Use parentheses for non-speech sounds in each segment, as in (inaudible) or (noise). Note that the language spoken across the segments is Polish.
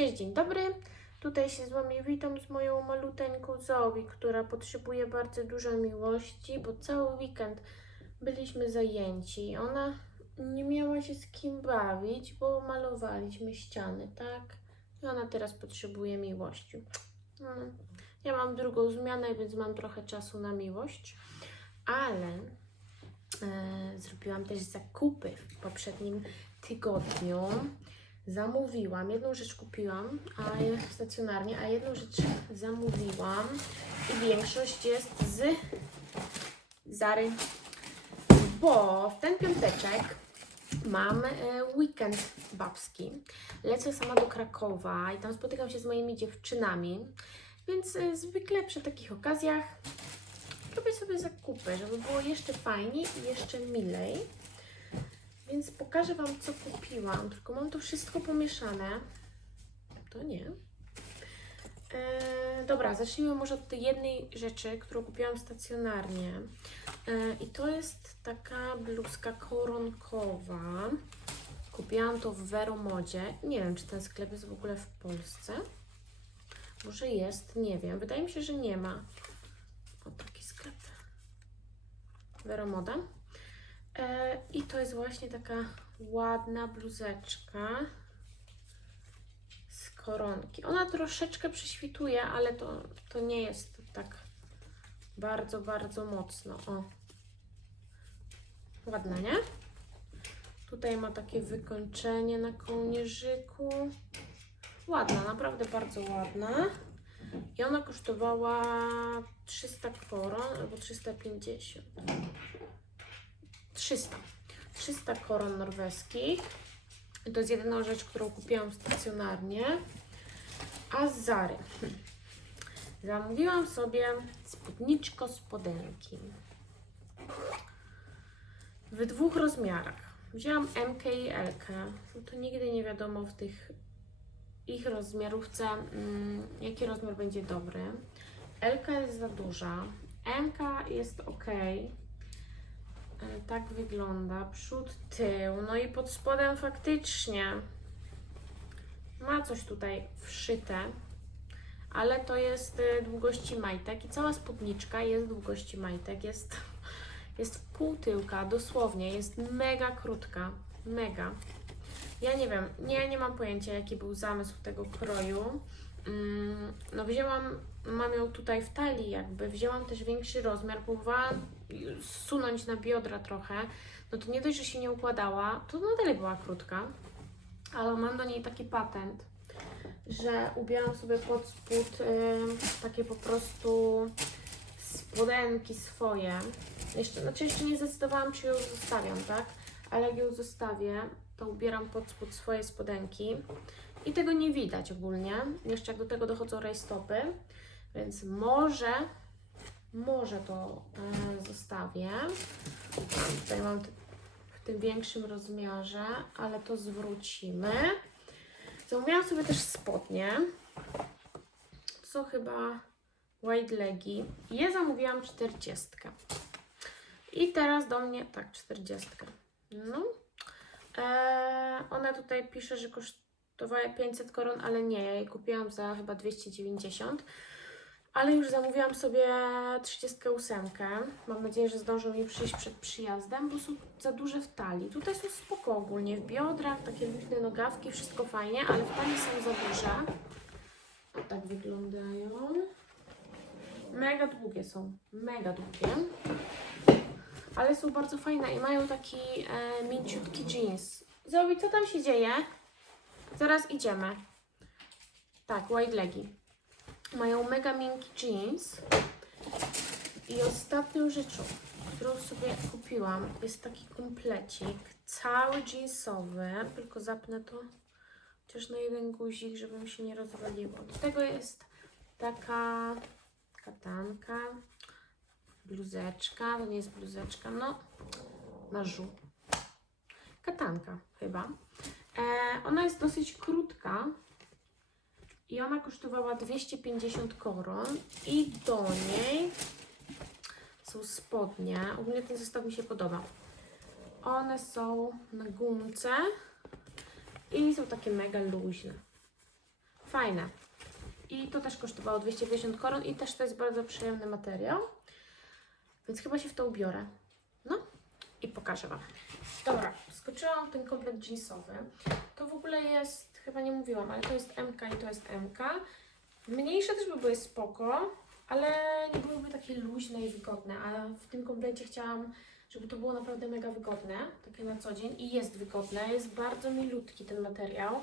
Cześć, dzień dobry. Tutaj się z Wami witam z moją maluteńką Zoe, która potrzebuje bardzo dużo miłości, bo cały weekend byliśmy zajęci. Ona nie miała się z kim bawić, bo malowaliśmy ściany, tak? I ona teraz potrzebuje miłości. Mm. Ja mam drugą zmianę, więc mam trochę czasu na miłość, ale e, zrobiłam też zakupy w poprzednim tygodniu zamówiłam. Jedną rzecz kupiłam a stacjonarnie, a jedną rzecz zamówiłam i większość jest z Zary, bo w ten piąteczek mam e, weekend babski. Lecę sama do Krakowa i tam spotykam się z moimi dziewczynami, więc e, zwykle przy takich okazjach robię sobie zakupy, żeby było jeszcze fajniej i jeszcze milej. Więc pokażę Wam, co kupiłam. Tylko mam to wszystko pomieszane. To nie. E, dobra, zacznijmy może od tej jednej rzeczy, którą kupiłam stacjonarnie. E, I to jest taka bluzka koronkowa. Kupiłam to w Veromodzie. Nie wiem, czy ten sklep jest w ogóle w Polsce. Może jest, nie wiem. Wydaje mi się, że nie ma. O, taki sklep. Veromoda. E, I to jest właśnie taka ładna bluzeczka z koronki. Ona troszeczkę prześwituje, ale to, to nie jest tak bardzo, bardzo mocno. O. Ładna, nie? Tutaj ma takie wykończenie na kołnierzyku. Ładna, naprawdę bardzo ładna. I ona kosztowała 300 koron albo 350. 300. 300 koron norweskich. To jest jedyna rzecz, którą kupiłam stacjonarnie. A z Zary. (laughs) Zamówiłam sobie spódniczko spodenki. W dwóch rozmiarach. Wzięłam MK i LK. No to nigdy nie wiadomo w tych ich rozmiarówce, mm, jaki rozmiar będzie dobry. LK jest za duża. MK jest ok. E, Tak wygląda. Przód, tył. No i pod spodem faktycznie ma coś tutaj wszyte, ale to jest e, długości majtek i cała spódniczka jest długości majtek. Jest, jest w pół tyłka, dosłownie. Jest mega krótka. Mega. Ja nie wiem, nie, nie mam pojęcia jaki był zamysł tego kroju. Mm, No wzięłam, mam ją tutaj w talii jakby, wzięłam też większy rozmiar, próbowałam zsunąć na biodra trochę, no to nie dość, że się nie układała, to nadal była krótka, ale mam do niej taki patent, że ubieram sobie pod spód y, takie po prostu spodenki swoje. Jeszcze, znaczy jeszcze nie zdecydowałam, czy ją zostawiam, tak? Ale jak ją zostawię, to ubieram pod spód swoje spodenki i tego nie widać ogólnie. Jeszcze jak do tego dochodzą rajstopy, więc może może to e, zostawię. Tutaj mam w tym większym rozmiarze, ale to zwrócimy. Zamówiłam sobie też spodnie. To są chyba white legi. Je zamówiłam 40. I teraz do mnie, tak, 40. No. E, ona tutaj pisze, że kosztowała 500 koron, ale nie, ja je kupiłam za chyba 290. Ale już zamówiłam sobie 38. Mam nadzieję, że zdążą mi przyjść przed przyjazdem, bo są za duże w talii. Tutaj są spoko ogólnie, w biodrach, takie luźne nogawki, wszystko fajnie, ale w talii są za duże. O tak wyglądają. Mega długie są, mega długie. Ale są bardzo fajne i mają taki e, mięciutki jeans. Zoe, co tam się dzieje? Zaraz idziemy. Tak, white legi. Mają mega miękki jeans. I ostatnią rzeczą, którą sobie kupiłam, jest taki komplecik, cały jeansowy, tylko zapnę to chociaż na jeden guzik, żeby mi się nie rozwaliło. Do tego jest taka katanka, bluzeczka, to nie jest bluzeczka, no, na żół. Katanka chyba. E, ona jest dosyć krótka, i ona kosztowała 250 koron i do niej są spodnie. Ogólnie ten zestaw mi się podoba. One są na gumce i są takie mega luźne. Fajne. I to też kosztowało 250 koron i też to jest bardzo przyjemny materiał. Więc chyba się w to ubiorę. No i pokażę Wam. Dobra, skoczyłam ten komplet jeansowy. To w ogóle jest, chyba nie mówiłam, ale to jest MK i to jest MK. Mniejsze też by były spoko, ale nie byłyby takie luźne i wygodne, a w tym komplecie chciałam, żeby to było naprawdę mega wygodne, takie na co dzień i jest wygodne, jest bardzo milutki ten materiał.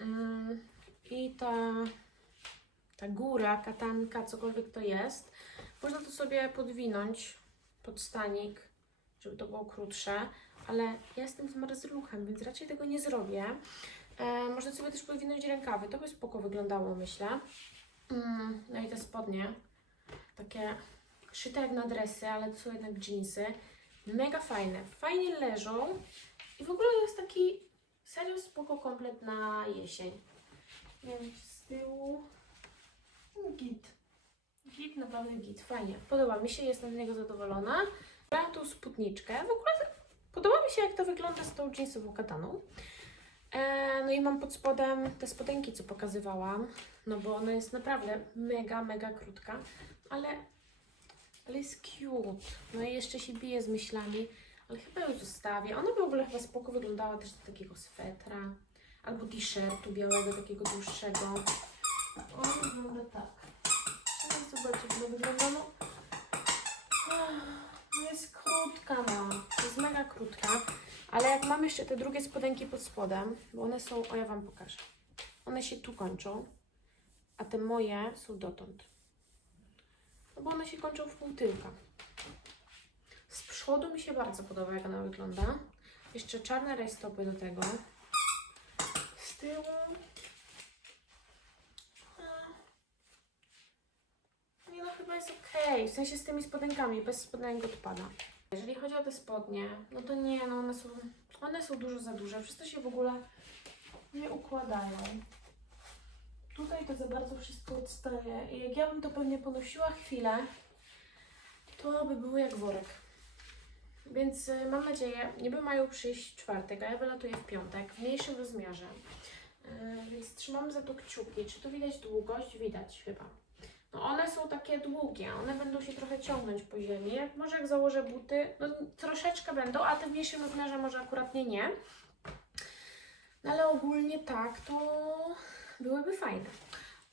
Mm, I ta, ta góra, katanka, cokolwiek to jest, można to sobie podwinąć pod stanik, żeby to było krótsze, ale ja jestem z marzluchem, więc raczej tego nie zrobię. E, można sobie też podwinąć rękawy, to by spoko wyglądało, myślę. Mm, no i te spodnie, takie szyte jak na dresy, ale to są jednak jeansy. Mega fajne, fajnie leżą i w ogóle jest taki serio spoko komplet na jesień. Więc z tyłu no, git. Git, naprawdę git, fajnie. Podoba mi się, jestem z niego zadowolona. Brałam tą spódniczkę. W ogóle podoba mi się, jak to wygląda z tą jeansową kataną. E, no i mam pod spodem te spodenki, co pokazywałam. No bo ona jest naprawdę mega, mega krótka. Ale, ale jest cute. No i jeszcze się bije z myślami. Ale chyba ją zostawię. Ona by w ogóle chyba spoko wyglądała też do takiego swetra. Albo t-shirtu białego, takiego dłuższego. On wygląda tak. Teraz zobaczcie, jak wygląda. No, no jest krótka, no. Krótka. Ale jak mam jeszcze te drugie spodenki pod spodem, bo one są, o ja Wam pokażę. One się tu kończą, a te moje są dotąd. No bo one się kończą w pół tyłka. Z przodu mi się bardzo podoba, jak ona wygląda. Jeszcze czarne rajstopy do tego. Z tyłu... Nie no, chyba jest ok. W sensie z tymi spodenkami, bez spodenek odpada. Jeżeli chodzi o te spodnie, no to nie, no one są, one są dużo za duże. To się w ogóle nie układają. Tutaj to za bardzo wszystko odstaje. I jak ja bym to pewnie ponosiła chwilę, to by było jak worek. Więc y, mam nadzieję, niby mają przyjść czwartek, a ja wylatuję w piątek w mniejszym rozmiarze. Y, Więc trzymam za to kciuki. Czy tu widać długość? Widać chyba. No one są takie długie, one będą się trochę ciągnąć po ziemi. Może jak założę buty, no troszeczkę będą, a te w mniejszym rozmiarze może akurat nie, nie. No ale ogólnie tak, to byłyby fajne.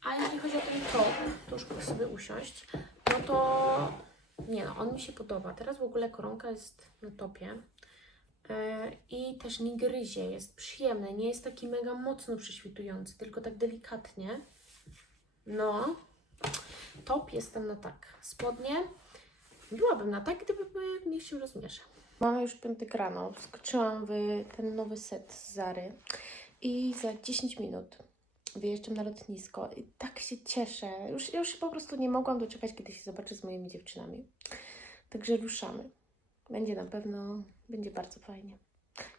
A jeżeli chodzi o ten top, to już sobie usiąść, no to nie no, on mi się podoba. Teraz w ogóle koronka jest na topie. Yy, I też nie gryzie, jest przyjemny, nie jest taki mega mocno prześwitujący, tylko tak delikatnie. No, top jestem na tak. Spodnie byłabym na tak, gdyby były w mniejszym rozmiarze. Mamy już piątek rano, wskoczyłam w ten nowy set z Zary i za 10 minut wyjeżdżam na lotnisko i tak się cieszę. Już, już się po prostu nie mogłam doczekać, kiedy się zobaczę z moimi dziewczynami. Także ruszamy. Będzie na pewno, będzie bardzo fajnie.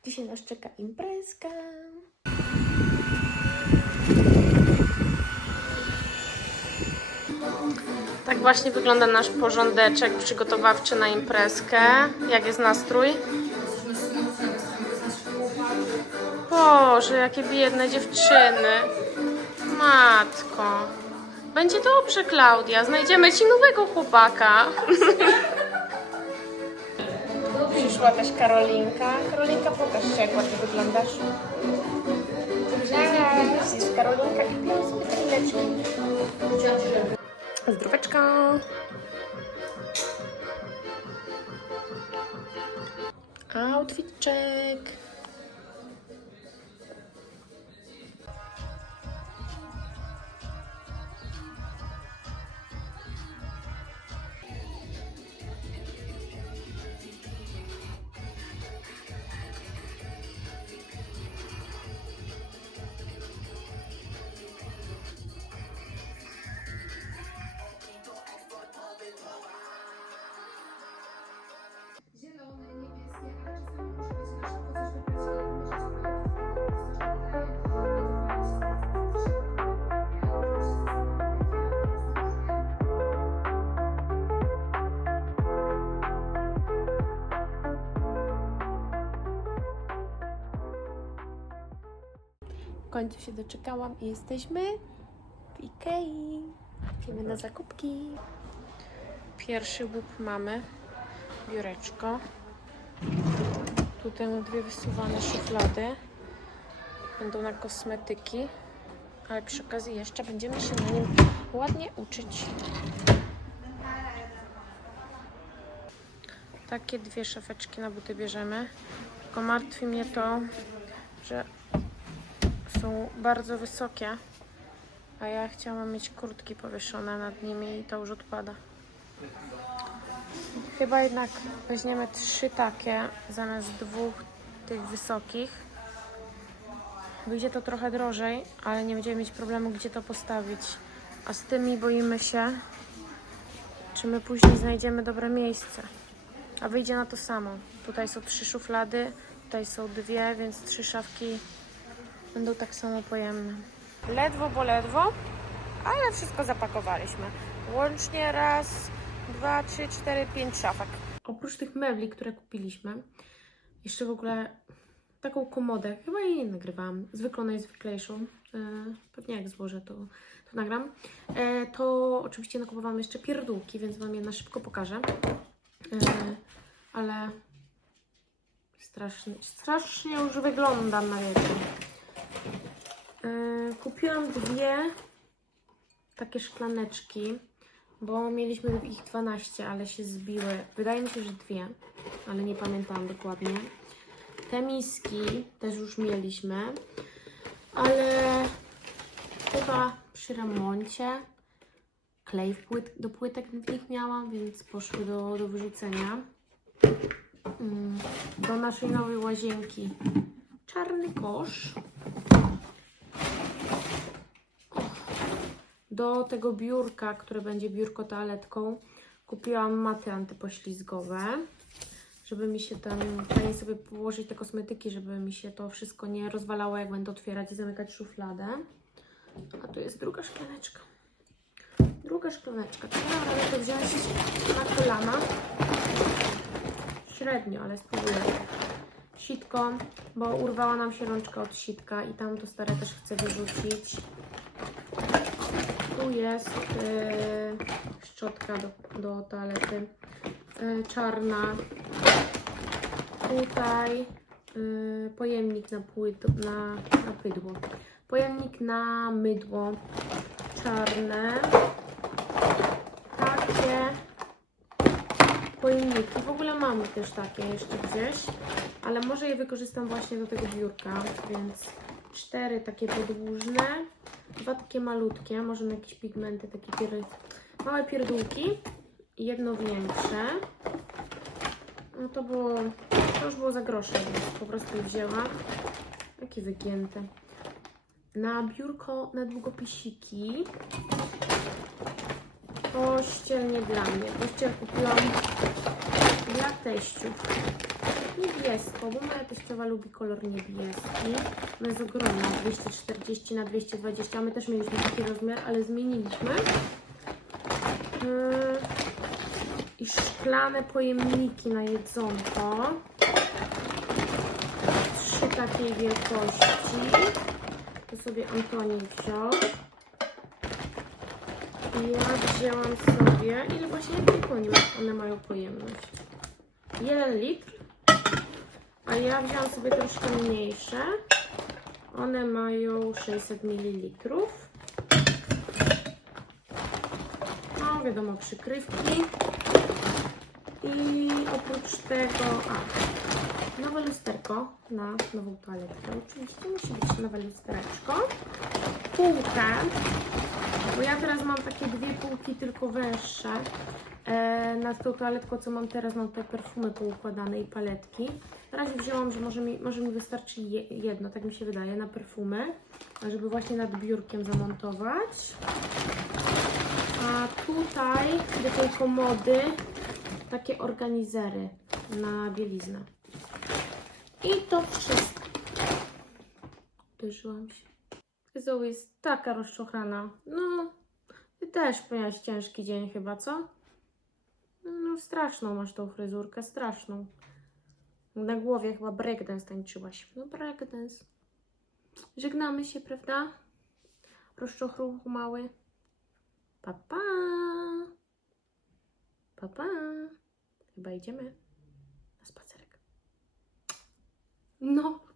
Dzisiaj nas czeka imprezka. Tak właśnie wygląda nasz porządeczek przygotowawczy na imprezkę. Jak jest nastrój? Boże, jakie biedne dziewczyny. Matko. Będzie dobrze, Klaudia. Znajdziemy ci nowego chłopaka. Przyszła też Karolinka. Karolinka, pokaż się, jak ładnie wyglądasz. Cześć, jest Karolinka i chwileczki. Zdróweczka. Outfitczek. W końcu się doczekałam i jesteśmy w Ikei. Idziemy na zakupki. Pierwszy łup mamy. Biureczko. Tutaj mam dwie wysuwane szuflady. Będą na kosmetyki. Ale przy okazji jeszcze będziemy się na nim ładnie uczyć. Takie dwie szafeczki na buty bierzemy. Tylko martwi mnie to, że są bardzo wysokie, a ja chciałam mieć kurtki powieszone nad nimi i to już odpada. Chyba jednak weźmiemy trzy takie zamiast dwóch tych wysokich. Wyjdzie to trochę drożej, ale nie będziemy mieć problemu, gdzie to postawić. A z tymi boimy się, czy my później znajdziemy dobre miejsce. A wyjdzie na to samo. Tutaj są trzy szuflady, tutaj są dwie, więc trzy szafki będą tak samo pojemne. Ledwo, bo ledwo, ale wszystko zapakowaliśmy. Łącznie raz, dwa, trzy, cztery, pięć szafek. Oprócz tych mebli, które kupiliśmy, jeszcze w ogóle taką komodę, chyba jej nie nagrywałam, zwykłą, najzwyklejszą, e, pewnie jak złożę to, to nagram, e, to oczywiście nakupowałam jeszcze pierdółki, więc Wam je na szybko pokażę, e, ale strasznie, strasznie już wyglądam na wieczór. E, kupiłam dwie takie szklaneczki, bo mieliśmy ich 12, ale się zbiły. Wydaje mi się, że dwie, ale nie pamiętam dokładnie. Te miski też już mieliśmy, ale chyba przy remoncie klej płyt, do płytek w nich miałam, więc poszły do, do wyrzucenia. Mm, Do naszej nowej łazienki czarny kosz. Do tego biurka, które będzie biurko toaletką, kupiłam maty antypoślizgowe, żeby mi się tam fajnie sobie położyć te kosmetyki, żeby mi się to wszystko nie rozwalało, jak będę otwierać i zamykać szufladę. A tu jest druga szklaneczka. Druga szklaneczka. To ja radę to wziąć na kolana. Średnio, ale spróbuję. Sitko, bo urwała nam się rączka od sitka i tam to stare też chcę wyrzucić. Jest yy, szczotka do, do toalety yy, czarna. Tutaj yy, pojemnik na, płyt, na, na pydło. Pojemnik na mydło czarne. Takie pojemniki. W ogóle mam też takie jeszcze gdzieś, ale może je wykorzystam właśnie do tego biurka, więc cztery takie podłużne, dwa takie malutkie, może na jakieś pigmenty, takie pier... małe pierdółki jedno większe. No to było, to już było za grosze, więc po prostu je wzięłam. Jakie wygięte. Na biurko, na długopisiki. Pościel nie dla mnie. Pościel kupiłam dla teściów. Niebieską, bo moja teściowa lubi kolor niebieski. Ona jest ogromna, 240 na 220. A my też mieliśmy taki rozmiar, ale zmieniliśmy. Yy, I szklane pojemniki na jedzonko. Trzy takiej wielkości. To sobie Antoni wziął. I ja wzięłam sobie, ile właśnie jak one mają pojemność? 1 litr, a ja wzięłam sobie troszkę mniejsze. One mają 600 ml. No wiadomo, przykrywki. I oprócz tego, a, nowe lusterko na nową toaletkę. Oczywiście musi być nowe lustereczko. Półkę, bo ja teraz mam takie dwie półki tylko węższe. E, nad tą toaletką, co mam teraz, mam te perfumy poukładane i paletki. Na razie wzięłam, że może mi, może mi wystarczy je, jedno, tak mi się wydaje, na perfumy, żeby właśnie nad biurkiem zamontować. A tutaj do tej komody takie organizery na bieliznę. I to wszystko. Uderzyłam się. Zoe jest taka rozczochrana. No, ty też miałaś ciężki dzień chyba, co? No straszną masz tą fryzurkę, straszną. Na głowie chyba breakdance tańczyłaś. No breakdance. Żegnamy się, prawda? Rozczochruch mały. Pa, pa. Pa, pa. Chyba idziemy na spacerek. No.